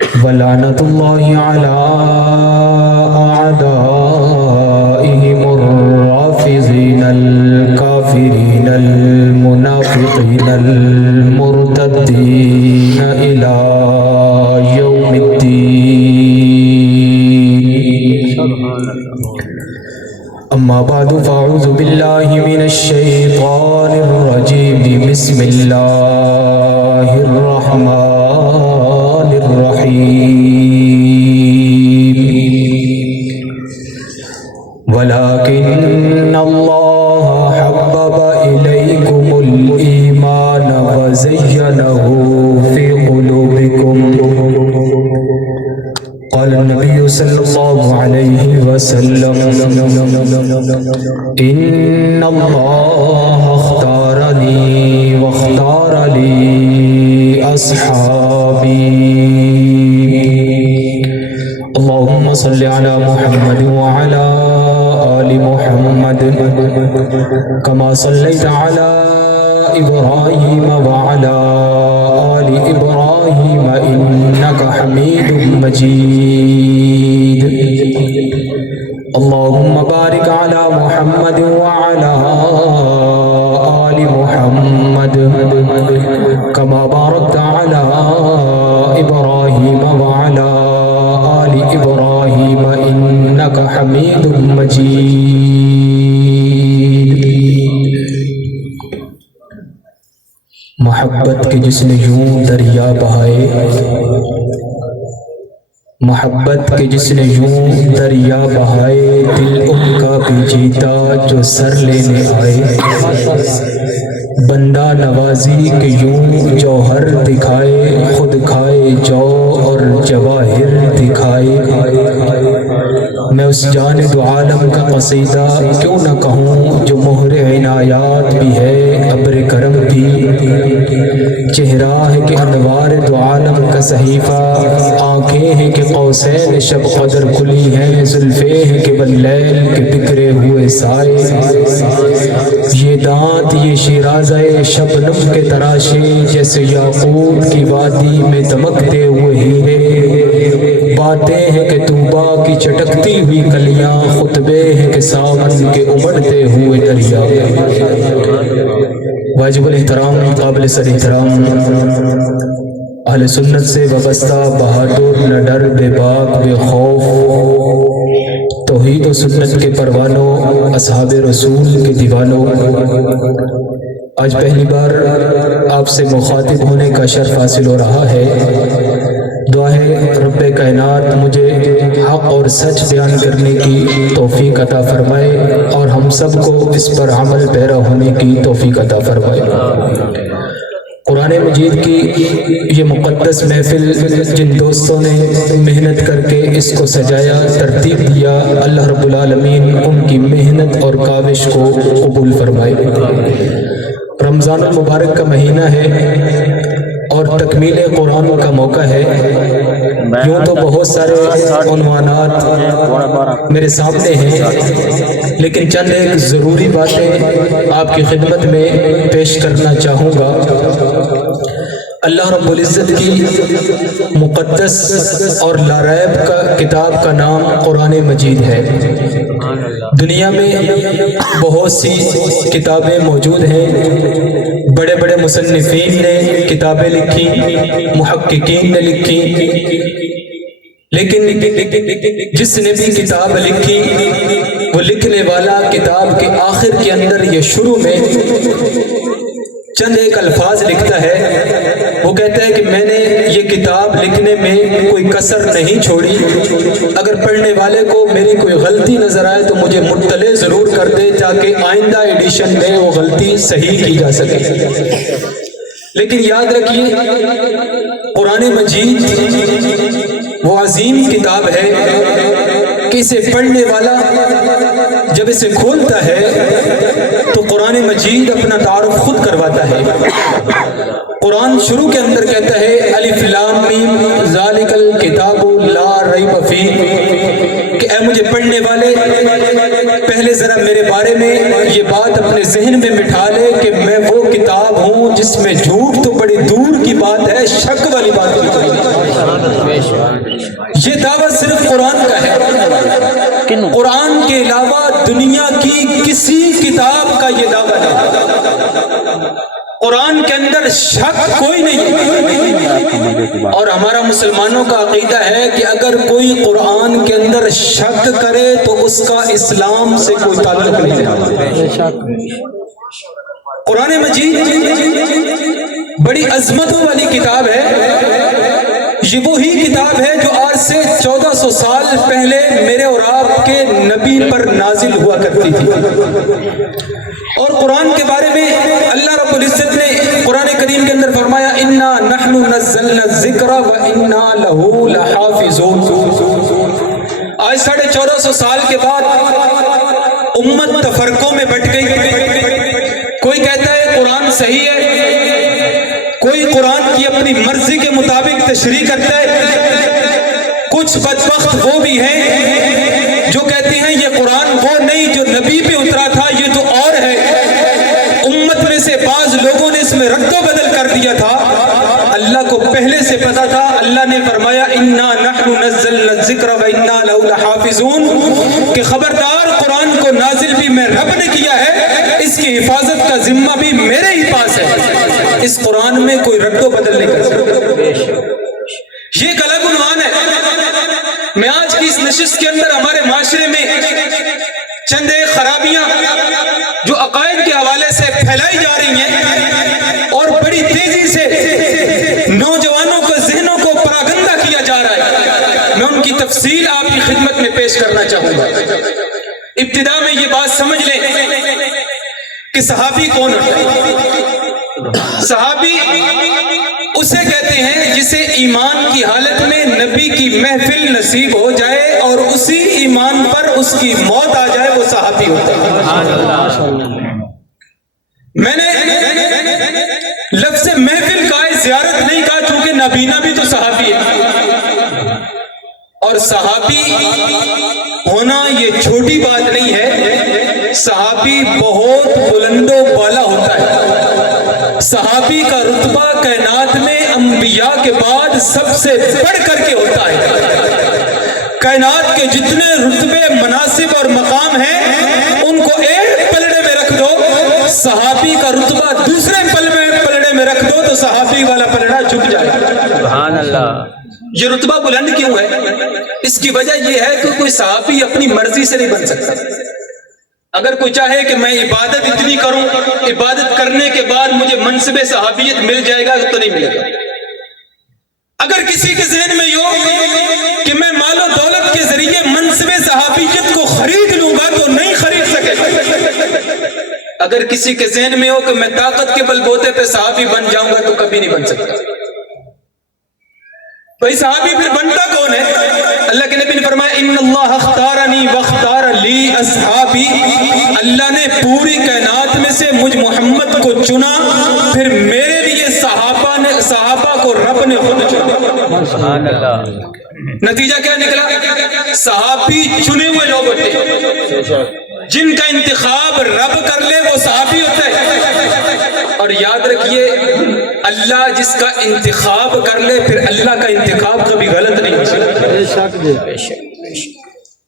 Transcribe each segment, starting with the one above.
ولعنة الله على أعدائهم الرافضين الكافرين المنافقين المرتدين إلى يوم الدين. أما بعد فأعوذ بالله من الشيطان الرجيم. بسم الله الرحمن الرحيم. ولكن الله حبب إليكم الإيمان وزينه في قلوبكم. قال النبي صلى الله عليه وسلم: إن الله اختارني واختار لي أصحابي. اللهم صل على محمد وعلى آل محمد كما صليت على إبراهيم وعلى آل إبراهيم إنك حميد مجيد. اللهم بارك على محمد وعلى آل محمد كما باركت على إبراهيم وعلى آل إبراهيم إنك حميد مجيد. محبت کے جس نے یوں دریا بہائے، محبت کے جس نے یوں دریا بہائے، دل ان کا بھی جیتا جو سر لینے آئے. بندہ نوازی کے یوں جوہر دکھائے، خود کھائے جو اور جواہر دکھائے. میں اس جان دو عالم کا قصیدہ کیوں نہ کہوں جو مہر عنایات بھی ہے، ابر کرم بھی. چہرہ ہے کہ انوار دو عالم کا صحیفہ، آنکھیں ہیں کہ قوسین شب قدر کھلی ہیں، زلفیں ہیں کہ واللیل کے بکھرے ہوئے سائے. یہ دانت یہ شیرازہ شبنم کے تراشے، جیسے یاقوت کی وادی میں دمکتے ہوئے ہیرے. باتیں ہیں کہ طوبا کی چٹکتی ہوئی کلیاں، خطبے ہیں کہ ساون کے امڑتے ہوئے دریا. واجب الاحترام، قابل سر احترام اہل سنت سے وابستہ بہادر، نہ ڈر، بے باک، بے خوف، توحید و سنت کے پروانوں، اصحاب رسول کے دیوانوں. آج پہلی بار آپ سے مخاطب ہونے کا شرف حاصل ہو رہا ہے. دعا ہے رب کائنات مجھے حق اور سچ بیان کرنے کی توفیق عطا فرمائے اور ہم سب کو اس پر عمل پیرا ہونے کی توفیق عطا فرمائے. قرآن مجید کی یہ مقدس محفل جن دوستوں نے محنت کر کے اس کو سجایا، ترتیب دیا، اللہ رب العالمین ان کی محنت اور کاوش کو قبول فرمائے. رمضان المبارک کا مہینہ ہے اور تکمیل قرآن کا موقع ہے. یوں تو بہت سارے عنوانات میرے سامنے ہیں، لیکن چند ایک ضروری باتیں آپ کی خدمت میں پیش کرنا چاہوں گا. اللہ رب العزت کی مقدس اور لاریب کا کتاب کا نام قرآن مجید ہے. دنیا میں بہت سی کتابیں موجود ہیں، بڑے بڑے مصنفین نے کتابیں لکھی، محققین نے لکھی، لیکن جس نے بھی کتاب لکھی وہ لکھنے والا کتاب کے آخر کے اندر یا شروع میں چند ایک الفاظ لکھتا ہے. وہ کہتا ہے کہ میں نے یہ کتاب لکھنے میں کوئی کسر نہیں چھوڑی، اگر پڑھنے والے کو میری کوئی غلطی نظر آئے تو مجھے مطلع ضرور کر دے تاکہ آئندہ ایڈیشن میں وہ غلطی صحیح کی جا سکے. لیکن یاد رکھیے قرآن مجید وہ عظیم کتاب ہے کہ اسے پڑھنے والا جب اسے کھولتا ہے تو قرآن مجید اپنا تعارف خود کرواتا ہے. قرآن شروع کے اندر کہتا ہے الف لام میم ذالک الکتاب لا ریب فیہ، کہ اے مجھے پڑھنے والے پہلے ذرا میرے بارے میں یہ بات اپنے ذہن میں بٹھا لے کہ میں وہ کتاب ہوں ہوں جس میں جھوٹ تو بڑی دور کی بات ہے، شک والی بات بھی۔ یہ دعویٰ صرف قرآن کا ہے، قرآن کے علاوہ دنیا کی کسی کتاب کا یہ دعویٰ نہیں۔ قرآن کے اندر شک کوئی نہیں، اور ہمارا مسلمانوں کا عقیدہ ہے کہ اگر کوئی قرآن کے اندر شک کرے تو اس کا اسلام سے کوئی تعلق نہیں۔ قرآن مجید بڑی عظمتوں والی کتاب ہے، یہ وہی کتاب ہے جو آج سے 1400 سال پہلے میرے اور آپ کے نبی پر نازل ہوا کرتی تھی۔ اور قرآن کے بارے میں اللہ رب العزت نے قرآن کریم کے اندر فرمایا اِنَّا نَحْنُ نَزَّلْنَا الذِّكْرَ وَإِنَّا لَهُ لَحَافِظُونَ۔ آج 1450 سال کے بعد امت تفرقوں میں بٹ گئی، کوئی کہتا ہے قرآن صحیح ہے، کوئی قرآن کی اپنی مرضی کے مطابق تشریح کرتا ہے، کچھ بدبخت وہ بھی ہیں جو کہتے ہیں یہ قرآن وہ نہیں جو نبی پہ اترا تھا، یہ تو اور ہے۔ امت میں سے بعض لوگوں نے اس میں رد و بدل کر دیا تھا، اللہ کو پہلے سے پتا تھا۔ اللہ نے فرمایا اِنَّا نَحْنُ نَزَّلْنَا الذِّكْرَ وَإِنَّا لَهُ لَحَافِظُونَ کہ خبردار قرآن کو نازل بھی میں رب نے کیا ہے، اس کی حفاظت کا ذمہ بھی میرے ہی پاس ہے، اس قرآن میں کوئی رد و بدل نہیں کر سکتا۔ یہ ایک الگ عنوان ہے۔ میں آج کی اس نشست کے اندر ہمارے معاشرے میں چند ایک خرابیاں جو عقائد کے حوالے سے پھیلائی جا رہی ہیں اور بڑی تیزی سے نوجوانوں کے ذہنوں کو پراگندہ کیا جا رہا ہے، میں ان کی تفصیل آپ کی خدمت میں پیش کرنا چاہوں گا۔ ابتدا میں یہ بات سمجھ لیں کہ صحابی کون ہوتا ہے۔ صحابی اسے کہتے ہیں جسے ایمان کی حالت میں نبی کی محفل نصیب ہو جائے اور اسی ایمان پر اس کی موت آ جائے، وہ صحابی ہوتا ہے۔ میں نے لفظ محفل کا زیارت نہیں کہا چونکہ نبینا بھی تو صحابی ہے، اور صحابی ہونا یہ چھوٹی بات نہیں ہے، صحابی بہت بلند و بالا ہوتا ہے۔ صحابی کا رتبہ کائنات میں انبیاء کے بعد سب سے بڑھ کر کے ہوتا ہے۔ کائنات کے جتنے رتبے، مناصب اور مقام ہیں ان کو ایک پلڑے میں رکھ دو، صحابی کا رتبہ دوسرے پلڑے میں رکھ دو تو صحابی والا پلڑا جھک جائے۔ سبحان اللہ۔ یہ رتبہ بلند کیوں ہے؟ اس کی وجہ یہ ہے کہ کوئی صحابی اپنی مرضی سے نہیں بن سکتا۔ اگر کوئی چاہے کہ میں عبادت اتنی کروں، عبادت کرنے کے بعد مجھے منصب صحابیت مل جائے گا تو نہیں ملے گا۔ اگر کسی کے ذہن میں یہ ہو کہ میں مال و دولت کے ذریعے منصب صحابیت کو خرید لوں گا تو نہیں خرید سکے گا۔ اگر کسی کے ذہن میں ہو کہ میں طاقت کے بل بوتے پہ صحابی بن جاؤں گا تو کبھی نہیں بن سکتا۔ بھائی صحابی پھر بنتا کون ہے؟ اللہ کے نبی نے فرمایا ان اللہ اختارنی واختار لی اصحابی، اللہ نے پوری کائنات میں سے مجھ محمد کو چنا، پھر میرے لیے صحابہ کو رب نے خود چنا۔ سبحان اللہ۔ نتیجہ کیا نکلا؟ صحابی چنے ہوئے لوگ ہوتے ہیں، جن کا انتخاب رب کر لے وہ صحابی ہوتا ہے۔ اور یاد رکھیے اللہ جس کا انتخاب کر لے پھر اللہ کا انتخاب کبھی غلط نہیں ہو سکتا۔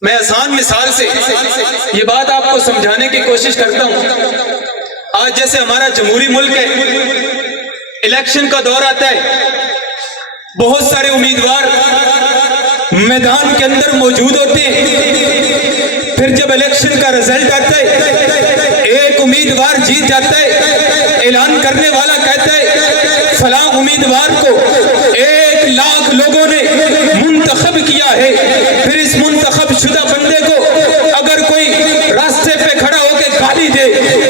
میں آسان مثال سے یہ بات آپ کو سمجھانے کی کوشش کرتا ہوں۔ آج جیسے ہمارا جمہوری ملک ہے، الیکشن کا دور آتا ہے، بہت سارے امیدوار میدان کے اندر موجود ہوتے ہیں، پھر جب الیکشن کا رزلٹ آتا ہے ایک امیدوار جیت جاتا ہے، اعلان کرنے والا کہتا ہے فلاں امیدوار کو 1 لاکھ لوگوں نے منتخب کیا ہے، پھر اس منتخب شدہ بندے کو اگر کوئی راستے پہ کھڑا ہو کے گالی دے،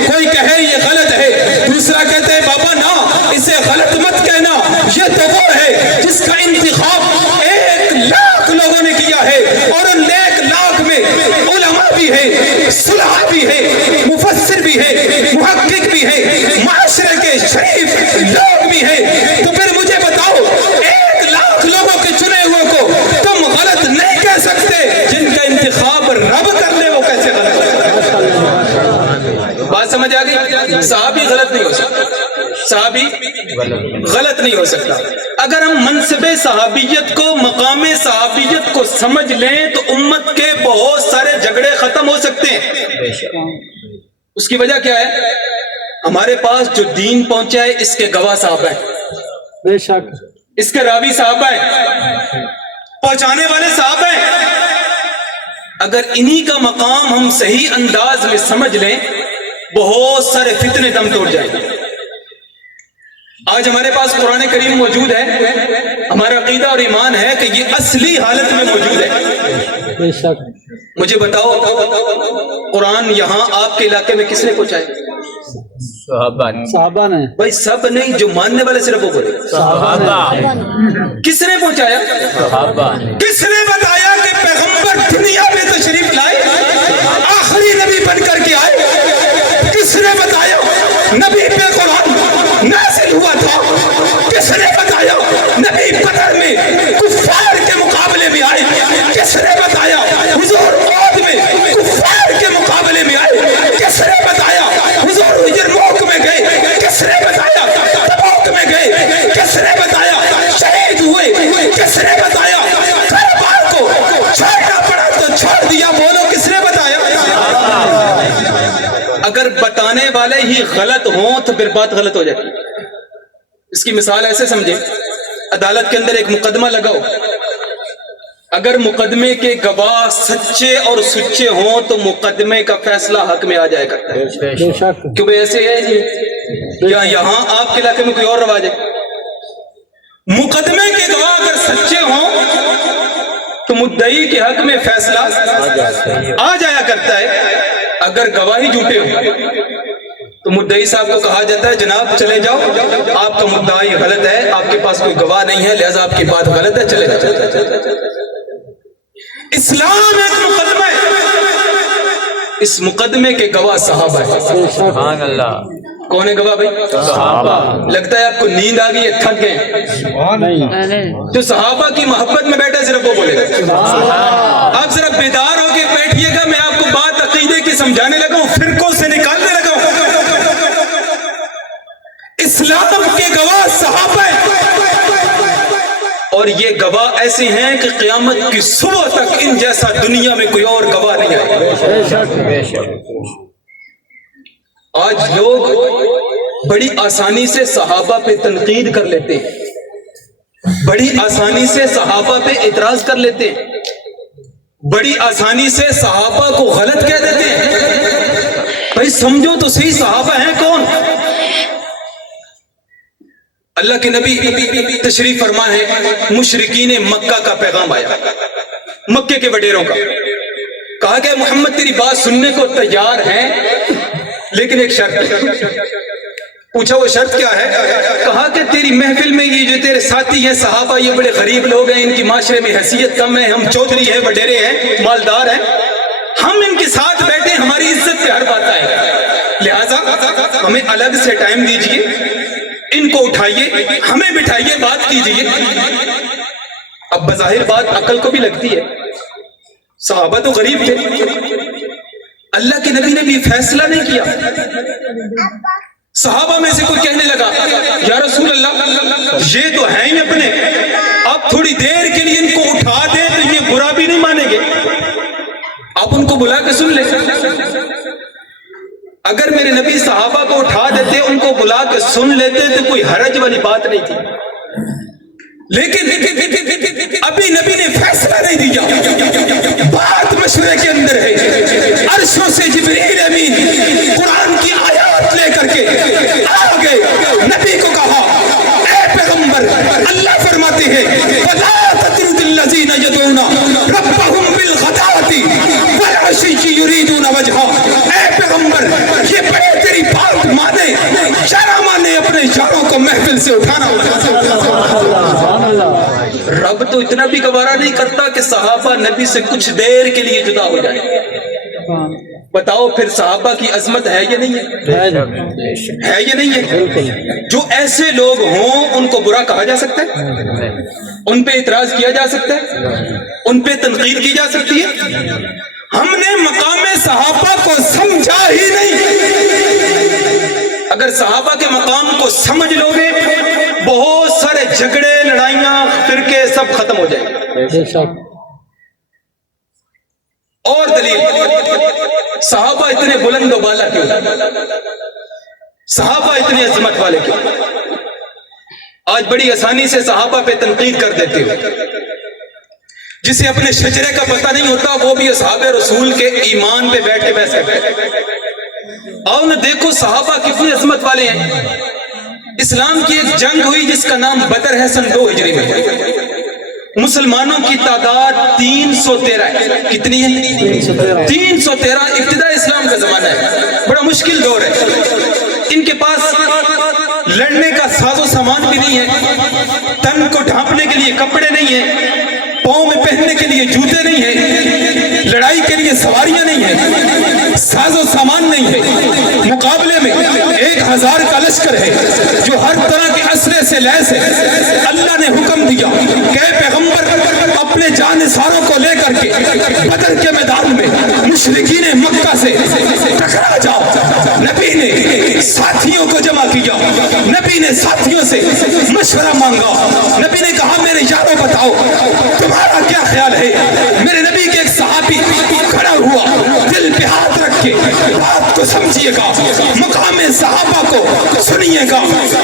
کوئی کہے یہ غلط ہے، دوسرا کہتا ہے بابا نا اسے غلط مت کہنا، یہ تو وہ ہے جس کا انتخاب 1 لاکھ لوگوں نے کیا ہے، اور ان 1 لاکھ میں علماء بھی ہے، صلحاء بھی ہے، مفسر بھی ہے، محقق بھی ہے، معاشرے کے شریف لوگ بھی ہیں، تو پھر مجھے بتاؤ 1 لاکھ لوگوں کے چنے ہوئے کو تم غلط نہیں کہہ سکتے، جن کا انتخاب رب کر لے وہ کیسے غلط؟ بات سمجھ آ گئی؟ صحابی غلط نہیں ہو سکتا، صحابی غلط نہیں ہو سکتا. اگر ہم منصب صحابیت کو، مقام صحابیت کو سمجھ لیں تو امت کے بہت سارے جھگڑے ختم ہو سکتے ہیں. اس کی وجہ کیا ہے؟ ہمارے پاس جو دین پہنچا ہے اس کے گواہ صحابہ ہیں، بے شک اس کے راوی صحابہ ہیں، پہنچانے والے صحابہ ہیں. اگر انہی کا مقام ہم صحیح انداز میں سمجھ لیں بہت سارے فتنے دم توڑ جائیں گے. آج ہمارے پاس قرآن کریم موجود ہے، ہمارا عقیدہ اور ایمان ہے کہ یہ اصلی حالت میں موجود ہے. بے شک. مجھے بتاؤ قرآن یہاں آپ کے علاقے میں کس نے پہنچایا؟ صحابہ نے. بھائی سب نہیں، جو ماننے والے صرف وہ بولے. کس نے پہنچایا؟ کس نے بتایا کہ پیغمبر دنیا میں تشریف لائے، آخری نبی بن کر کے آئے؟ کس نے بتایا نبی پہ قرآن نازل ہوا تھا؟ کس نے بتایا نبی بدر میں کفار کے مقابلے میں آئے؟ کس نے بتایا حضور عہد میں کفار کے مقابلے میں آئے؟ کس نے بتایا حضور یرموک میں گئے؟ کس نے بتایا تبوک میں گئے؟ کس نے بتایا شہید ہوئے؟ کس نے بتایا کعبہ کو چھوڑنا پڑا تو چھوڑ دیا؟ بولو کس نے بتایا؟ اگر بتانے والے ہی غلط ہوں تو پھر بات غلط ہو جاتی. اس کی مثال ایسے سمجھے، عدالت کے اندر ایک مقدمہ لگاؤ، اگر مقدمے کے گواہ سچے اور سچے ہوں تو مقدمے کا فیصلہ حق میں آ جائے کرتا ہے. بے شک. کیوں بھائی ایسے ہے جی؟ یا یہاں آپ کے علاقے میں کوئی اور رواج ہے؟ مقدمے کے گواہ اگر سچے ہوں تو مدعی کے حق میں فیصلہ آ جایا کرتا ہے. اگر گواہی جھوٹے ہوں تو مدعی صاحب کو کہا جاتا ہے جناب چلے جاؤ، آپ کا مدعی غلط ہے، آپ کے پاس کوئی گواہ نہیں ہے، لہذا آپ کی بات غلط ہے، چلے جاؤ. اسلام ایک مقدمہ ہے، اس مقدمے کے گواہ صحابہ ہیں. سبحان اللہ. کون ہے گواہ بھائی؟ صحابہ. لگتا ہے آپ کو نیند آ گئی ہے، تھک گئے. نہیں. جو صحابہ کی محبت میں بیٹھے صرف وہ بولے گا. آپ ذرا بیدار ہو کے بیٹھیے گا، میں آپ کو بات عقیدے کی سمجھانے لگا ہوں، فرقوں سے نکالنے لگا ہوں. اسلام کے گواہ صحابہ ہیں، اور یہ گواہ ایسے ہیں کہ قیامت کی صبح تک ان جیسا دنیا میں کوئی اور گواہ نہیں آئے. آج لوگ بڑی آسانی سے صحابہ پہ تنقید کر لیتے ہیں، بڑی آسانی سے صحابہ پہ اعتراض کر لیتے ہیں، بڑی آسانی سے صحابہ کو غلط کہہ دیتے ہیں. بھائی سمجھو تو صحیح صحابہ ہیں کون؟ اللہ کے نبی تشریف فرما ہے، مشرکین مکہ کا پیغام آیا، مکے کے وڈیروں کا. کہا کہ محمد تیری بات سننے کو تیار ہیں لیکن ایک شرط ہے. پوچھا وہ شرط کیا ہے؟ کہا کہ تیری محفل میں یہ جو تیرے ساتھی ہیں صحابہ، یہ بڑے غریب لوگ ہیں، ان کی معاشرے میں حیثیت کم ہے، ہم چودھری ہیں، وڈیرے ہیں، مالدار ہیں، ہم ان کے ساتھ بیٹھے ہماری عزت پہ ہر بات آئے، لہٰذا ہمیں الگ سے ٹائم دیجئے، ان کو اٹھائیے، ہمیں بٹھائیے، بات کیجئے. اب بظاہر بات عقل کو بھی لگتی ہے، صحابہ تو غریب تھے. اللہ کے نبی نے بھی فیصلہ نہیں کیا. صحابہ میں سے کوئی کہنے لگا یا رسول اللہ یہ تو ہیں ہی اپنے، آپ تھوڑی دیر کے لیے ان کو اٹھا دیں تو یہ برا بھی نہیں مانیں گے، آپ ان کو بلا کے سن لیں. اگر میرے نبی صحابہ کو اٹھا دیتے، ان کو بلا کے سن لیتے تو کوئی حرج والی بات نہیں تھی. لیکن ابھی نبی نے فیصلہ نہیں دیا، بات مشورے کے اندر ہے. عرشوں سے جبریل امین قرآن کی آیات لے کر کے آ گئے، نبی کو کہا اے پیغمبر، اللہ فرماتے ہیں وَلَا تَطْرُدِ الَّذِينَ يَدْعُونَ رَبَّهُمْ بِالْغَدَاةِ وَالْعَشِيِّ يُرِيدُونَ وَجْهَهُ. اے پیغمبر یہ بڑے تیری بات مانے، شرع مانے، اپنے یاروں کو محفل سے اٹھانا. رب تو اتنا بھی گوارا نہیں کرتا کہ صحابہ نبی سے کچھ دیر کے لیے جدا ہو جائیں. بتاؤ پھر صحابہ کی عظمت ہے یا نہیں ہے؟ ہے یا نہیں ہے؟ جو ایسے لوگ ہوں ان کو برا کہا جا سکتا ہے، ان پہ اعتراض کیا جا سکتا ہے، ان پہ تنقید کی جا سکتی ہے. ہم نے مقام صحابہ کو سمجھا ہی نہیں. اگر اگر صحابہ کے مقام کو سمجھ لو گے بہت سارے جھگڑے لڑائیاں فرقے سب ختم ہو جائیں گے. بے شک. اور دلیل صحابہ اتنے بلند و بالا کیوں؟ صحابہ اتنی عظمت والے کیوں؟ آج بڑی آسانی سے صحابہ پہ تنقید کر دیتے ہو. جسے اپنے شجرے کا پتہ نہیں ہوتا وہ بھی اصحاب رسول کے ایمان پہ بیٹھ کے بحث کرتے ہیں. آؤ نہ دیکھو صحابہ کتنی عظمت والے ہیں. اسلام کی ایک جنگ ہوئی جس کا نام بدر ہے سن 2 ہجری میں. مسلمانوں کی تعداد 313 ہے. کتنی ہے؟ 313. ابتدا اسلام کا زمانہ ہے, بڑا مشکل دور ہے. ان کے پاس لڑنے کا ساز و سامان بھی نہیں ہے, تن کو ڈھانپنے کے لیے کپڑے نہیں ہیں, پاؤں میں پہننے کے لیے جوتے نہیں ہیں, لڑائی کے لیے سواریاں نہیں ہیں, ساز و سامان نہیں ہے. مقابلے میں 1000 کا لشکر ہے جو ہر طرح کے اسلحے سے لیس ہے. اللہ نے حکم دیا کہ اے پیغمبر اپنے جانثاروں کو لے کر کے بدر کے میدان میں مشرکین مکہ سے ٹکرا جاؤ. نبی نے ساتھیوں کو جمع کیا, نبی نے ساتھیوں سے مشورہ مانگا. نبی نے کہا میرے یارو بتاؤ تمہارا کیا خیال ہے؟ میرے نبی کے ایک صحابی کھڑا ہوا, دل پہ ہاتھ رکھ کے بات کو سمجھیے گا, مقام صحابہ کو سنیے گا,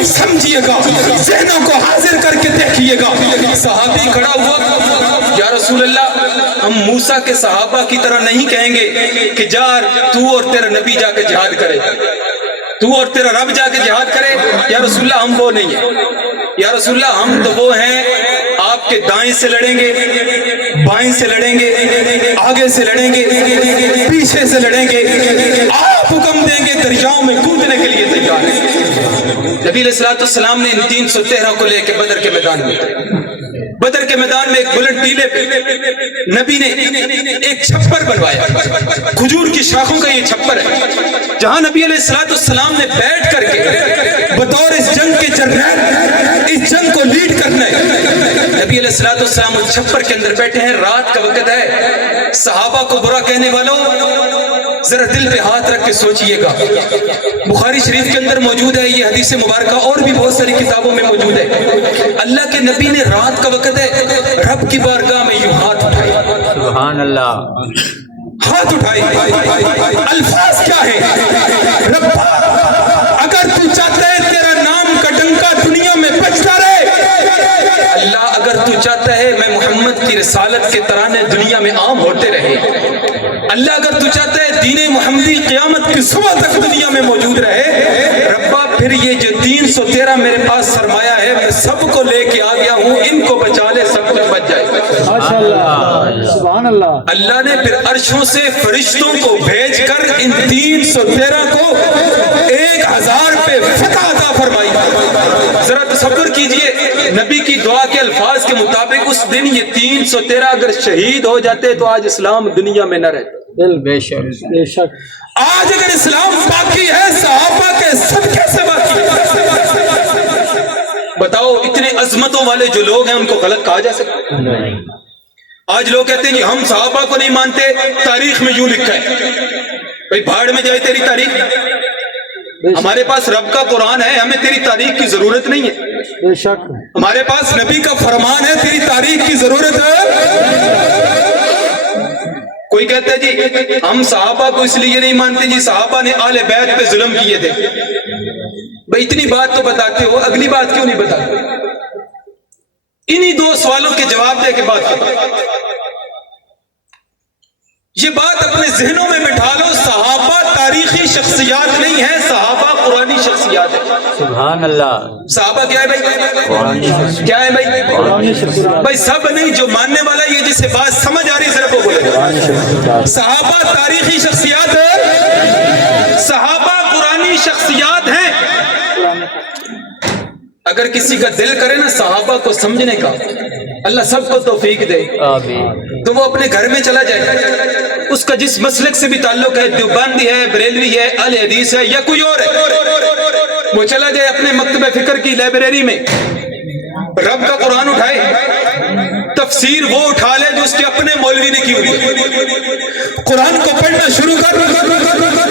سمجھیے گا, ذہنوں کو حاضر کر کے دیکھیے گا. صحابی کھڑا ہوا, یا رسول اللہ ہم موسیٰ کے صحابہ کی طرح نہیں کہیں گے کہ جا تو اور تیرا نبی جا کے جہاد کرے, تو اور تیرا رب جا کے جہاد کرے. یا رسول اللہ ہم وہ نہیں ہیں. یا رسول اللہ ہم تو وہ ہیں آپ کے دائیں سے لڑیں گے, بائیں سے لڑیں گے, آگے سے لڑیں گے, پیچھے سے لڑیں گے, آپ حکم دیں گے دریاؤں میں کودنے کے لیے تیار ہیں. نبی علیہ الصلوۃ والسلام نے ان 313 کو لے کے بدر کے میدان میں, بدر کے میدان میں ایک بلند ٹیلے پہ نبی نے ایک چھپر بنوایا. کھجور کی شاخوں کا یہ چھپر ہے جہاں نبی علیہ الصلوۃ والسلام نے بیٹھ کر کے بطور اس جنگ کے جرنیل اس جنگ کو لیڈ کرنا ہے. نبی علیہ الصلوۃ والسلام اس چھپر کے اندر بیٹھے ہیں, رات کا وقت ہے. صحابہ کو برا کہنے والوں ذرا دل پہ ہاتھ رکھ کے سوچئے گا. بخاری شریف کے اندر موجود ہے یہ حدیث مبارکہ, اور بھی بہت ساری کتابوں میں موجود ہے. اللہ کے نبی نے رات کا وقت ہے رب کی بارگاہ میں یوں ہاتھ اٹھائے, سبحان اللہ, ہاتھ اٹھائے. الفاظ کیا ہے؟ ربا اگر تو چاہتا ہے تیرا نام کا ڈنکا دنیا میں بجتا رہے, اللہ اگر تو چاہتا ہے میں محمد کی رسالت کے ترانے دنیا میں عام ہوتے رہے, اللہ اگر تو چاہتا ہے دین محمدی قیامت کی صبح تک دنیا میں موجود رہے, ربا پھر یہ جو 313 میرے پاس سرمایہ ہے میں سب کو لے کے آ گیا ہوں, ان کو بچا لے, سب کچھ بچ جائے. ماشاءاللہ, سبحان اللہ. اللہ نے پھر عرشوں سے فرشتوں کو بھیج کر ان 313 کو 1000 پہ فتح عطا فرمائی. ذرا تصور کیجئے نبی کی دعا کے الفاظ کے مطابق اس دن یہ 313 اگر شہید ہو جاتے تو آج اسلام دنیا میں نہ رہتا. بے شک, بے شک. آج اگر اسلام باقی ہے صحابہ کے صدقے سے باقی ہے. بتاؤ اتنے عظمتوں والے جو لوگ ہیں ان کو غلط کہا جا سکتا؟ نہیں. آج لوگ کہتے ہیں کہ ہم صحابہ کو نہیں مانتے, تاریخ میں یوں لکھا ہے. بھئی بھاڑ میں جائے تیری تاریخ, ہمارے پاس رب کا قرآن ہے, ہمیں تیری تاریخ کی ضرورت نہیں ہے. بے شک. ہمارے پاس نبی کا فرمان ہے, تیری تاریخ کی ضرورت ہے. کوئی کہتا ہے جی ہم صحابہ کو اس لیے نہیں مانتے جی صحابہ نے آل بیت پہ ظلم کیے تھے. بھئی اتنی بات تو بتاتے ہو, اگلی بات کیوں نہیں بتاتے؟ انہی 2 سوالوں کے جواب دے کے بات کرو. یہ بات اپنے ذہنوں میں بٹھا لو, صحابہ تاریخی شخصیات نہیں ہیں, صحابہ قرآنی شخصیات ہیں. سبحان اللہ. صحابہ کیا ہے بھائی؟ کیا ہے بھائی؟ بھائی سب نہیں, جو ماننے والا یہ جسے بات سمجھ آ رہی ہے ذرا وہ بولے. صحابہ تاریخی شخصیات ہیں, صحابہ قرآنی شخصیات ہیں. اگر کسی کا دل کرے نا صحابہ کو سمجھنے کا, اللہ سب کو توفیق دے, تو وہ اپنے گھر میں چلا جائے. اس کا جس مسلک سے بھی تعلق ہے, دیوبندی ہے, بریلوی ہے, اہل حدیث ہے یا کوئی اور ہے, وہ چلا جائے اپنے مکتبہ فکر کی لائبریری میں, رب کا قرآن اٹھائے, تفسیر وہ اٹھا لے جو اس کے اپنے مولوی نے کی ہوئی. قرآن کو پڑھنا شروع کر.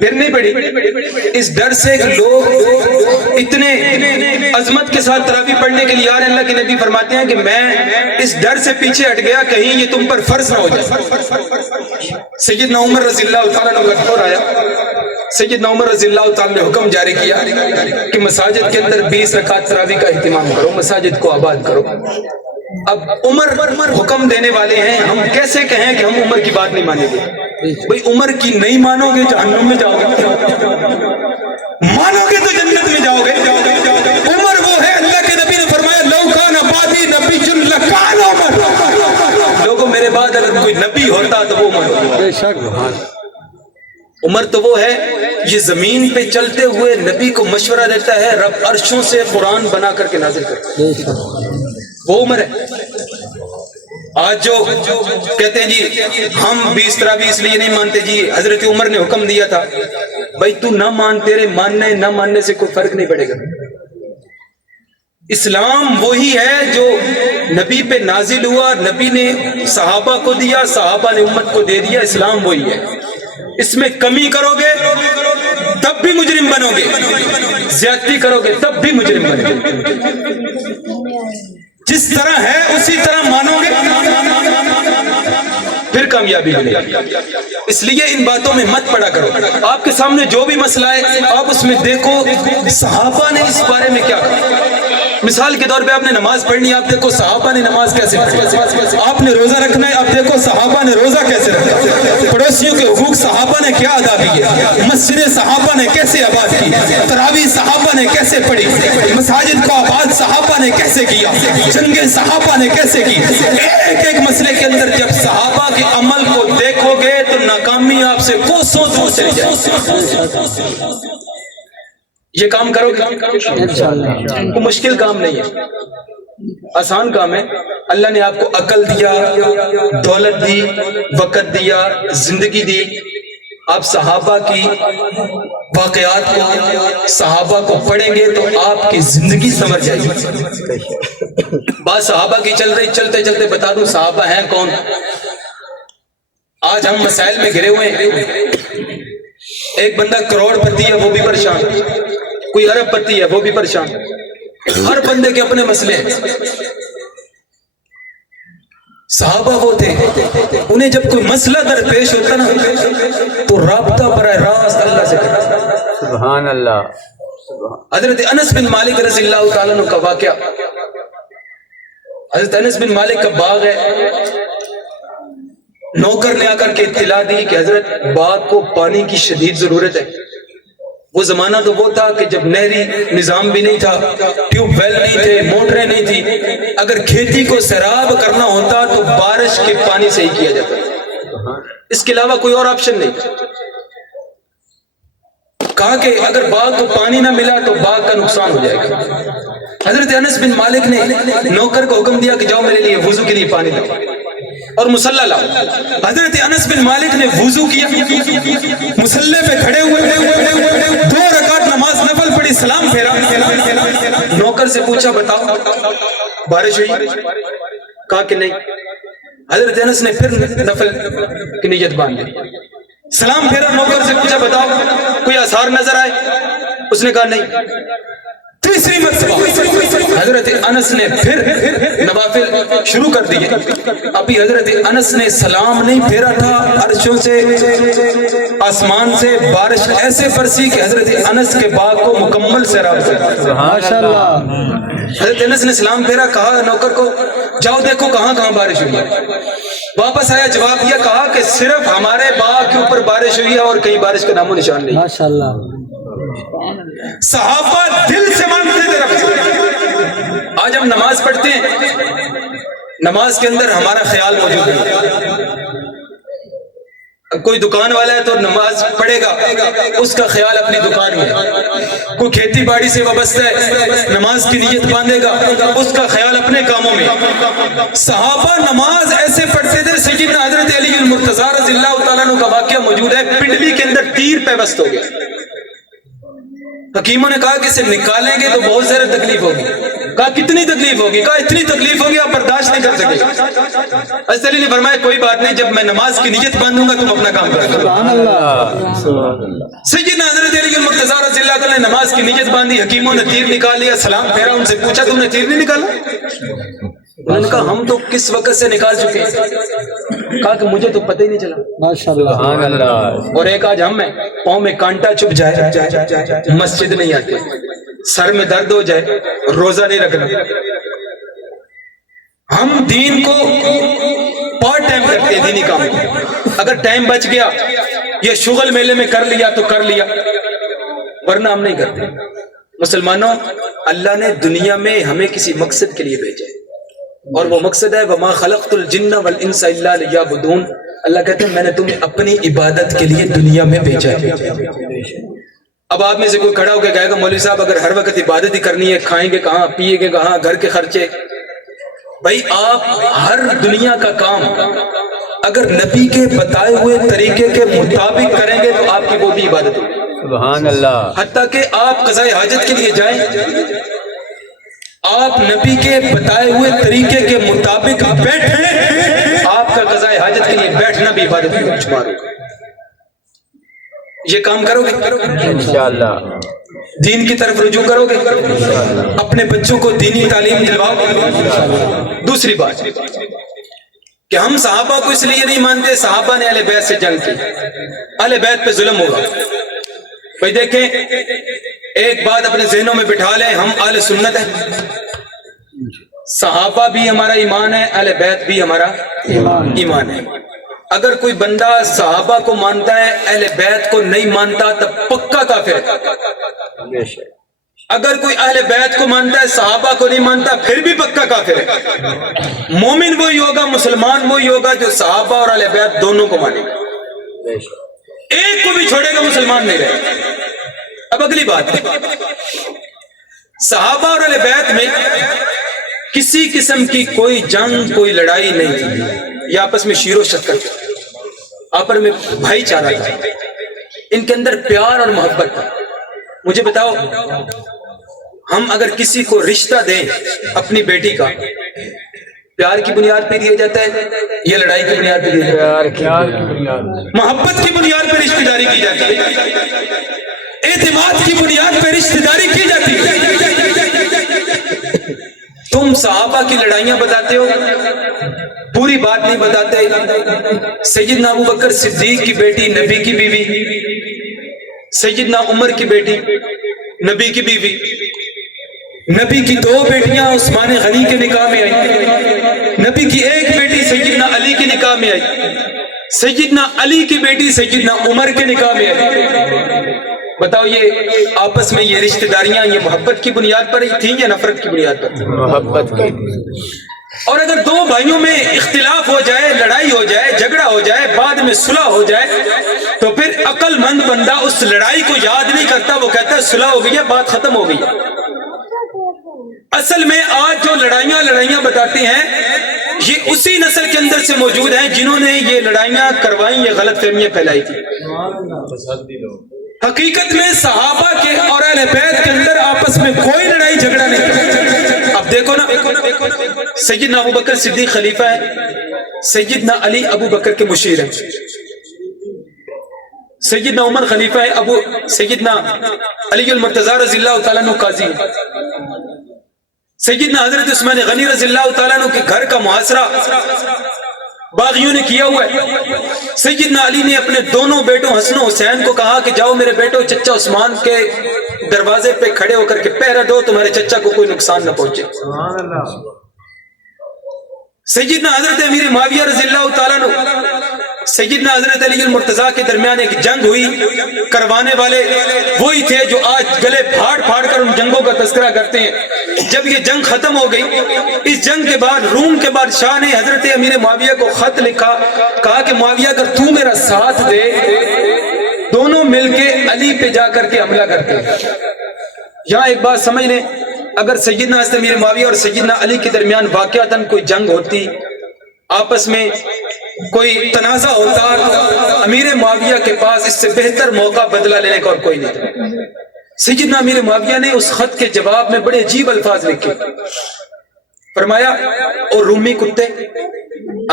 پھر نہیں پڑھی. اس ڈر سے کہ لوگ اتنے عظمت کے ساتھ تراویح پڑھنے کے لیے آ رہے ہیں. اللہ کے نبی فرماتے ہیں کہ میں اس ڈر سے پیچھے ہٹ گیا کہیں یہ تم پر فرض نہ ہو جائے. سیدنا عمر رضی اللہ تعالیٰ عنہ کا دور آیا. سیدنا عمر رضی اللہ تعالیٰ نے حکم جاری کیا کہ مساجد کے اندر 20 رکعت تراویح کا اہتمام کرو, مساجد کو آباد کرو. اب عمر حکم دینے والے ہیں, ہم کیسے کہیں کہ ہم عمر کی بات نہیں مانیں گے؟ بھئی عمر کی نہیں مانو گے جہنم میں جاؤ گے, مانو گے تو جنت میں جاؤ گے. عمر وہ ہے, اللہ کے نبی نے فرمایا لو کان بعدی نبی لکان عمر. لوگوں میرے بعد اگر کوئی نبی ہوتا تو وہ عمر ہوتا. بے شک. عمر تو وہ ہے یہ زمین پہ چلتے ہوئے نبی کو مشورہ دیتا ہے, رب عرشوں سے قرآن بنا کر کے نازل کرتا ہے, وہ عمر ہے. آج جو کہتے ہیں جی ہم 20 تراویح اس لیے نہیں مانتے, جی حضرت عمر نے حکم دیا تھا. بھائی تو نہ مان, تیرے ماننے نہ ماننے سے کوئی فرق نہیں پڑے گا. اسلام وہی ہے جو نبی پہ نازل ہوا, نبی نے صحابہ کو دیا, صحابہ نے امت کو دے دیا. اسلام وہی ہے. اس میں کمی کرو گے تب بھی مجرم بنو گے, زیادتی کرو گے تب بھی مجرم بنو گے. جس طرح ہے اسی طرح مانو گے پھر کامیابی ملے گی. اس لیے ان باتوں میں مت پڑا کرو. آپ کے سامنے جو بھی مسئلہ ہے آپ اس میں دیکھو صحابہ نے اس بارے میں کیا کہا. مثال کے طور پہ آپ نے نماز پڑھنی, آپ دیکھو صحابہ نے نماز کیسے پڑھی. آپ نے روزہ رکھنا ہے, آپ دیکھو صحابہ نے روزہ کیسے رکھا. پڑوسیوں کے حقوق صحابہ نے کیا ادا کیے, مسجد صحابہ نے کیسے آباد کی, تراویح صحابہ نے کیسے پڑھی, مساجد کو آباد صحابہ نے کیسے کیا, جنگیں صحابہ نے کیسے کی. ایک ایک مسئلے کے اندر جب صحابہ کے عمل کو دیکھو گے تو ناکامی آپ سے کوسوں دور چلی جائے. یہ کام کرو گے کوئی مشکل کام نہیں ہے, آسان کام ہے. اللہ نے آپ کو عقل دیا, دولت دی, وقت دیا, زندگی دی. آپ صحابہ کی واقعات کو, صحابہ کو پڑھیں گے تو آپ کی زندگی سمجھ جائے گی. بات صحابہ کی چل رہی, چلتے چلتے بتا دوں صحابہ ہیں کون. آج ہم مسائل میں گھرے ہوئے ہیں. ایک بندہ کروڑ پتی ہے وہ بھی پریشان, کوئی ارب پتی ہے وہ بھی پریشان. ہر بندے کے اپنے مسئلے ہیں. صحابہ وہ تھے, انہیں جب کوئی مسئلہ درپیش ہوتا نا تو رابطہ براہ راست اللہ سے کرتا. سبحان اللہ. حضرت انس بن مالک رضی اللہ تعالیٰ عنہ کا واقعہ. حضرت انس بن مالک کا باغ ہے, نوکر نے آ کر کے اطلاع دی کہ حضرت باغ کو پانی کی شدید ضرورت ہے. وہ زمانہ تو وہ تھا کہ جب نہری نظام بھی نہیں تھا, ٹیوب ویل نہیں تھے, موٹریں نہیں تھی. اگر کھیتی کو سیراب کرنا ہوتا تو بارش کے پانی سے ہی کیا جاتا, اس کے علاوہ کوئی اور آپشن نہیں تھا. کہا کہ اگر باغ کو پانی نہ ملا تو باغ کا نقصان ہو جائے گا. حضرت انس بن مالک نے نوکر کو حکم دیا کہ جاؤ میرے لیے وضو کے لیے پانی لاؤ اور مصلی لاؤ. حضرت انس بن مالک نے وضو کیا, مصلی پہ کھڑے ہوئے 2 رکعت نماز نفل پڑھی, سلام پھیرا. نوکر سے پوچھا بتاؤ بارش ہوئی؟ کہا کہ نہیں. حضرت انس نے پھر نفل کی نیت باندھ لی, سلام پھیرا. نوکر سے پوچھا بتاؤ کوئی آثار نظر آئے؟ اس نے کہا نہیں. تیسری مرتبہ حضرت انس نے پھر نوافل شروع کر دیے. ابھی حضرت انس نے سلام نہیں پھیرا تھا, عرشوں سے آسمان سے بارش ایسے برسی کہ حضرت انس کے باغ کو مکمل سیراب کر. ماشاءاللہ. حضرت انس نے سلام پھیرا, کہا نوکر کو جاؤ دیکھو کہاں کہاں بارش ہوئی ہے. واپس آیا, جواب دیا, کہا کہ صرف ہمارے باغ کے اوپر بارش ہوئی ہے اور کہیں بارش کا نام و نشان نہیں. ماشاءاللہ. صحابہ دل سے مانتے تھے رب. آج ہم نماز پڑھتے ہیں, نماز کے اندر ہمارا خیال موجود ہے. کوئی دکان والا ہے تو نماز پڑھے گا, اس کا خیال اپنی دکان میں. کوئی کھیتی باڑی سے وابستہ ہے, نماز کی نیت باندھے گا, اس کا خیال اپنے کاموں میں. صحابہ نماز ایسے پڑھتے تھے. سیدنا حضرت علی المرتضیٰ رضی اللہ تعالیٰ عنہ کا واقعہ موجود ہے. پنڈلی کے اندر تیر پیوست ہو گیا. حکیموں نے کہا کہ اسے نکالیں گے تو بہت زیادہ تکلیف ہوگی. کہا کتنی تکلیف ہوگی؟ کہا اتنی تکلیف ہوگی آپ برداشت نہیں کر سکے. حضرت علی نے فرمایا کوئی بات نہیں، جب میں نماز کی نیت باندھوں گا تم اپنا کام کرو. سبحان اللہ. سیدنا حضرت علی المرتضیٰ رضی اللہ عنہ نے نماز کی نیت باندھی، حکیموں نے تیر نکال لیا، سلام پھیرا، ان سے پوچھا تم نے تیر نہیں نکالا؟ انہوں نے کہا ہم تو کس وقت سے نکال چکے ہیں. کہا کہ مجھے تو پتہ ہی نہیں چلا. ماشاءاللہ. سبحان اللہ. اور ایک آج ہم ہیں پاؤں میں کانٹا چھپ جائے، مسجد نہیں آتے، سر میں درد ہو جائے، روزہ نہیں رکھنا. ہم دین کو پارٹ ٹائم کرتے ہیں، دینی کام. اگر ٹائم بچ گیا یہ شغل میلے میں کر لیا تو کر لیا، ورنہ ہم نہیں کرتے. مسلمانوں، اللہ نے دنیا میں ہمیں کسی مقصد کے لیے بھیجا ہے، اور وہ مقصد ہے وَمَا خَلَقْتُ الْجِنَّ وَالْإِنسَ إِلَّا لِيَعْبُدُونَ. اللہ کہتے ہیں میں نے تمہیں اپنی عبادت کے لیے دنیا میں بھیجا ہے. اب آپ میں سے کوئی کھڑا ہو کے کہے گا مولوی صاحب اگر ہر وقت عبادت ہی کرنی ہے، کھائیں گے کہاں، پیئیں گے کہاں، گھر کے خرچے. بھائی آپ ہر دنیا کا کام اگر نبی کے بتائے ہوئے طریقے کے مطابق کریں گے تو آپ کی وہ بھی عبادت ہوگی. سبحان اللہ. حتیٰ کہ آپ قضاء حاجت کے لیے جائیں، آپ نبی کے بتائے ہوئے طریقے کے مطابق بیٹھیں، آپ کا قضاء حاجت کے لیے بیٹھنا بھی عبادت میں شمار ہوگا. یہ کام کرو گے انشاءاللہ. دین کی طرف رجوع کرو گے، اپنے بچوں کو دینی تعلیم دلواؤ گے. دوسری بات کہ ہم صحابہ کو اس لیے نہیں مانتے، صحابہ نے اہل بیت سے جنگ کی، اہل بیت پہ ظلم ہوگا. بھائی دیکھیں ایک بات اپنے ذہنوں میں بٹھا لیں، ہم اہل سنت ہیں، صحابہ بھی ہمارا ایمان ہے، اہل بیت بھی ہمارا ایمان ہے. اگر کوئی بندہ صحابہ کو مانتا ہے اہل بیت کو نہیں مانتا تب پکا کافر ہے. اگر کوئی اہل بیت کو مانتا ہے صحابہ کو نہیں مانتا پھر بھی پکا کافر ہے. مومن وہی ہوگا، مسلمان وہی ہوگا جو صحابہ اور اہل بیت دونوں کو مانے گا. ایک کو بھی چھوڑے گا مسلمان نہیں رہے گا. اب اگلی بات، صحابہ اور اہل بیت میں کسی قسم کی کوئی جنگ، کوئی لڑائی نہیں تھی. یہ آپس میں شیر و شکر تھا، آپس میں بھائی چارہ تھا، ان کے اندر پیار اور محبت تھا. مجھے بتاؤ ہم اگر کسی کو رشتہ دیں اپنی بیٹی کا، پیار کی بنیاد پہ دیا جاتا ہے یا لڑائی کی بنیاد پہ دیا جاتا ہے؟ محبت کی بنیاد پہ رشتہ داری کی جاتی ہے، اعتماد کی بنیاد پہ رشتہ داری کی جاتی ہے. تم صحابہ کی لڑائیاں بتاتے ہو، پوری بات نہیں بتاتے. سیدنا ابو بکر صدیق کی بیٹی نبی کی بیوی، سیدنا عمر کی بیٹی نبی کی بیوی، نبی کی 2 بیٹیاں عثمان غنی کے نکاح میں آئی، نبی کی 1 بیٹی سیدنا علی کے نکاح میں آئی، سیدنا علی کی بیٹی سیدنا عمر کے نکاح میں آئی. بتاؤ یہ آپس میں یہ رشتہ داریاں یہ محبت کی بنیاد پر ہی تھیں یا نفرت کی بنیاد پر تھیں؟ محبت کی. اور اگر 2 بھائیوں میں اختلاف ہو جائے، لڑائی ہو جائے، جھگڑا ہو جائے، بعد میں صلح ہو جائے تو پھر عقل مند بندہ اس لڑائی کو یاد نہیں کرتا، وہ کہتا ہے صلح ہو گئی ہے، بات ختم ہو گئی ہے. اصل میں آج جو لڑائیاں بتاتے ہیں یہ اسی نسل کے اندر سے موجود ہیں جنہوں نے یہ لڑائیاں کروائیں، یہ غلط فہمیاں پھیلائی تھی. حقیقت میں صحابہ کے اور اہل بیت کے اندر آپس میں کوئی لڑائی جھگڑا نہیں. اب دیکھو نا، سیدنا ابو بکر صدیق خلیفہ ہے، سیدنا علی ابو بکر کے مشیر ہیں، سیدنا عمر خلیفہ ہے، سیدنا علی المرتضیٰ رضی اللہ تعالیٰ عنہ قاضی ہیں، سیدنا حضرت عثمان غنی رضی اللہ تعالیٰ عنہ کے گھر کا محاصرہ باغیوں نے کیا ہوا ہے. سیدنا علی نے اپنے دونوں بیٹوں حسن و حسین کو کہا کہ جاؤ میرے بیٹوں چچا عثمان کے دروازے پہ کھڑے ہو کر کے پہرا دو، تمہارے چچا کو کوئی نقصان نہ پہنچے. سیدنا حضرت امیر معاویہ رضی اللہ تعالیٰ عنہ سیدنا حضرت علی المرتضیٰ کے درمیان ایک جنگ ہوئی، کروانے والے وہی تھے جو آج گلے پھاڑ پھاڑ کر ان جنگوں کا تذکرہ کرتے ہیں. جب یہ جنگ ختم ہو گئی، اس جنگ کے بعد روم کے بادشاہ نے حضرت امیر معاویہ کو خط لکھا، کہا کہ معاویہ اگر تو میرا ساتھ دے دونوں مل کے علی پہ جا کر کے حملہ کرتے ہیں. یہاں ایک بات سمجھ لیں، اگر سیدنا حضرت امیر معاویہ اور سیدنا علی کے درمیان واقعتاً کوئی جنگ ہوتی، آپس میں کوئی تنازع ہوتا، امیر معاویہ کے پاس اس سے بہتر موقع بدلہ لینے کا اور کوئی نہیں تھا. سیدنا امیر معاویہ نے اس خط کے جواب میں بڑے عجیب الفاظ لکھے. فرمایا اور رومی کتے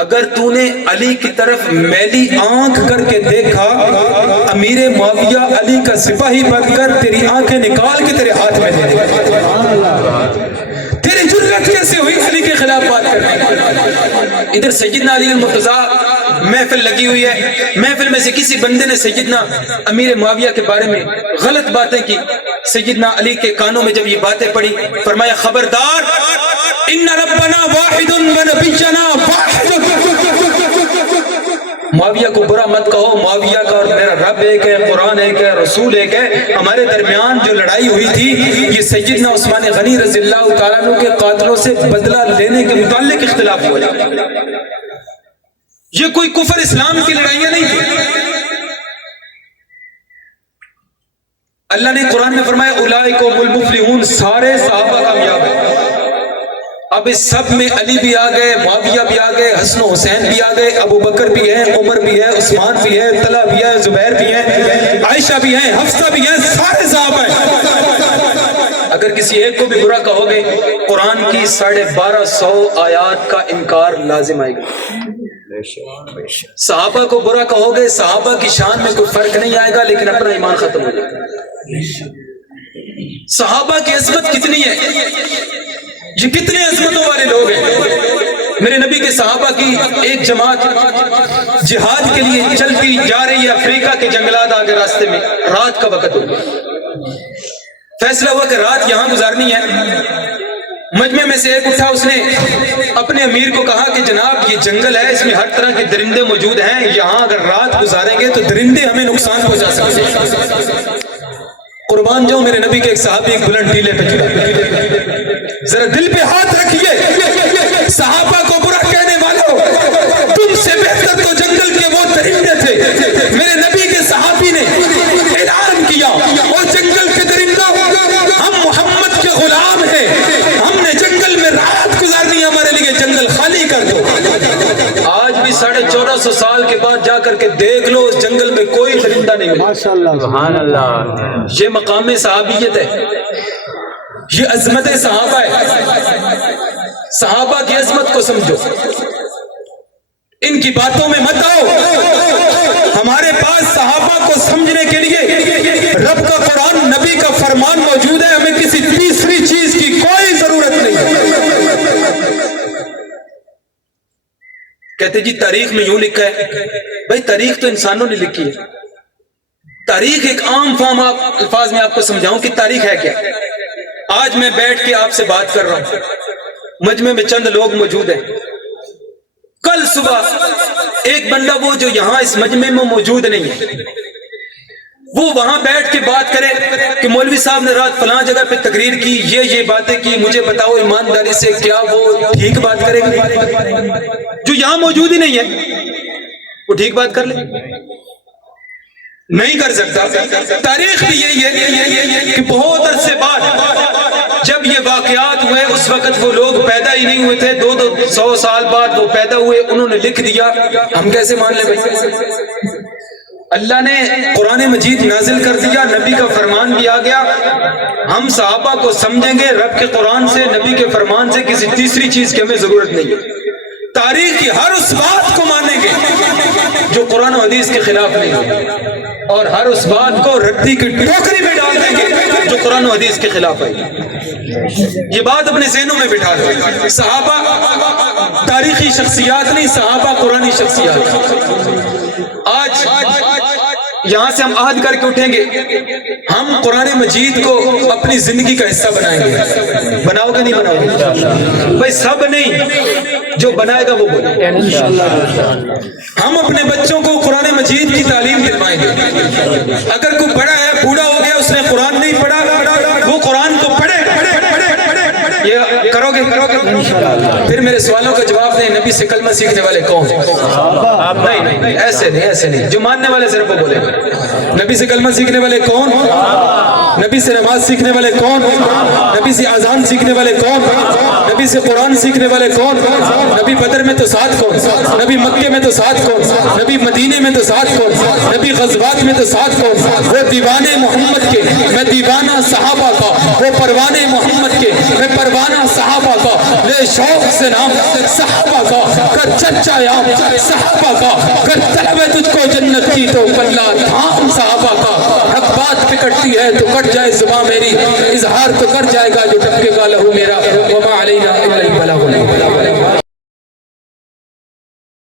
اگر تو نے علی کی طرف میلی آنکھ کر کے دیکھا امیر معاویہ علی کا سپاہی بن کر تیری آنکھیں نکال کے تیرے ہاتھ میں دے دے. تیری جرأت کیسے ہوئی علی کے خلاف بات کرنے کی؟ ادھر سیدنا علی المرتضیٰ محفل لگی ہوئی ہے, محفل میں سے کسی بندے نے سیدنا امیر معاویہ کے بارے میں غلط باتیں کی. سیدنا علی کے کانوں میں جب یہ باتیں پڑی فرمایا خبردار ان ربنا واحد ونبینا واحد. معاویہ کو برا مت کہو, معاویہ کا اور میرا رب ایک ہے, قرآن ایک ہے, رسول ایک ہے. ہمارے درمیان جو لڑائی ہوئی تھی یہ سیدنا عثمان غنی رضی اللہ تعالیٰ عنہ کے قاتلوں سے بدلہ لینے کے متعلق اختلاف ہوا. یہ کوئی کفر اسلام کی لڑائیاں نہیں تھی. اللہ نے قرآن میں فرمایا اولئک هم المفلحون, سارے صحابہ کامیاب ہیں. اب اس سب میں علی بھی آ گئے, معاویہ بھی آ گئے, حسن و حسین بھی آ گئے, ابو بکر بھی ہے, عمر بھی ہے, عثمان بھی ہے, طلحہ بھی ہے, زبیر بھی ہے, عائشہ بھی ہے, حفصہ بھی ہے, سارے صحابہ ہیں. اگر کسی ایک کو بھی برا کہو گے قرآن کی 1250 آیات کا انکار لازم آئے گا. صحابہ کو برا کہو گے صحابہ کی شان میں کوئی فرق نہیں آئے گا لیکن اپنا ایمان ختم ہو جائے گا. صحابہ کی عظمت کتنی ہے, یہ کتنے عظمتوں والے لوگ ہیں. میرے نبی کے صحابہ کی ایک جماعت جہاد کے لیے چلتی جا رہی ہے افریقہ کے جنگلات آگے راستے میں, رات کا وقت ہو گیا, فیصلہ ہوا کہ رات یہاں گزارنی ہے. مجمع میں سے ایک اٹھا, اس نے اپنے امیر کو کہا کہ جناب یہ جنگل ہے, اس میں ہر طرح کے درندے موجود ہیں, یہاں اگر رات گزاریں گے تو درندے ہمیں نقصان پہنچا سکتے ہیں. قربان جاؤں میرے نبی کے ایک صحابی ایک بلند ٹیلے پہ چڑھا. ذرا دل پہ ہاتھ رکھیے, صحابہ کو برا کہنے والوں تم سے بہتر تو جنگل کے وہ درندے تھے. میرے نبی کے صحابی نے اعلان کیا اور جنگل کے درندوں ہم محمد کے غلام ہیں, ہم نے جنگل میں رات گزارنی, ہمارے لیے جنگل خالی کر دو. آج بھی 1450 سال کے بعد جا کر کے دیکھ لو اس جنگل میں کوئی درندہ نہیں ملا. ماشاءاللہ سبحان اللہ. یہ مقام صحابیت ہے, یہ عظمت صحابہ ہے. صحابہ کی عظمت کو سمجھو, ان کی باتوں میں مت آؤ. ہمارے پاس صحابہ کو سمجھنے کے لیے رب کا قرآن, نبی کا فرمان موجود ہے, ہمیں کسی تیسری چیز کی کوئی ضرورت نہیں ہے. کہتے جی تاریخ میں یوں لکھا ہے, بھائی تاریخ تو انسانوں نے لکھی ہے. تاریخ ایک عام فارم الفاظ میں آپ کو سمجھاؤں کہ تاریخ ہے کیا. آج میں بیٹھ کے آپ سے بات کر رہا ہوں, مجمع میں چند لوگ موجود ہیں. کل صبح ایک بندہ وہ جو یہاں اس مجمع میں موجود نہیں ہے, وہ وہاں بیٹھ کے بات کرے کہ مولوی صاحب نے رات فلاں جگہ پہ تقریر کی, یہ باتیں کی, مجھے بتاؤ ایمانداری سے کیا وہ ٹھیک بات کرے گا؟ جو یہاں موجود ہی نہیں ہے وہ ٹھیک بات کر لے؟ نہیں کر سکتا. تاریخ بھی یہی ہے کہ بہت عرصے بعد جب یہ واقعات ہوئے اس وقت وہ لوگ پیدا ہی نہیں ہوئے تھے, 200 سال بعد وہ پیدا ہوئے, انہوں نے لکھ دیا. ہم کیسے مان لیں بھائی؟ اللہ نے قرآن مجید نازل کر دیا, نبی کا فرمان بھی آ گیا, ہم صحابہ کو سمجھیں گے رب کے قرآن سے, نبی کے فرمان سے, کسی تیسری چیز کی ہمیں ضرورت نہیں ہے. تاریخ کی ہر اس بات کو مانیں گے جو قرآن و حدیث کے خلاف نہیں ہے, اور ہر اس بات کو رتی کی ٹوکری میں ڈال دیں گے جو قرآن و حدیث کے خلاف ہے. یہ بات اپنے ذہنوں میں بٹھا دیں. صحابہ تاریخی شخصیات نہیں, صحابہ قرآنی شخصیات. آج یہاں سے ہم عہد کر کے اٹھیں گے, ہم قرآن مجید کو اپنی زندگی کا حصہ بنائیں گے. بناؤ گے نہیں بناؤ گے؟ بھائی سب نہیں, جو بنائے گا وہ بولے. ہم اپنے بچوں کو قرآن مجید کی تعلیم دلوائیں گے. اگر کوئی بڑا ہے, بوڑھا ہو گیا, اس نے قرآن نہیں پڑھا, وہ قرآن کو پڑھے. یہ کرو گے؟ پھر میرے سوالوں کا جواب دیں. نبی سے کلمہ سیکھنے والے کون؟ نہیں, ایسے نہیں. جو ماننے والے صرف وہ بولے. نبی سے کلمہ سیکھنے والے کون؟ نبی سے نماز سیکھنے والے کون؟ نبی سے اذان سیکھنے والے کون؟ نبی سے قرآن سیکھنے والے کون؟ نبی بدر میں تو ساتھ کون؟ نبی مکے میں تو ساتھ کون؟ نبی مدینے میں تو ساتھ کون؟ نبی غزوات میں تو ساتھ کون؟ وہ دیوانے محمد کے, میں دیوانہ وہ پروانے محمد کے میں پروانہ صحابہ کا لے شوق سے نام صحابہ کا کر چرچا یام صحابہ کا کر طلب تجھ کو جنت کی تو پلہ تھام صحابہ کا حق بات پکڑتی ہے تو کٹ جائے زباں میری اظہار تو کر جائے گا جو ٹپکے گا لہو میرا وما علینا الا البلاغ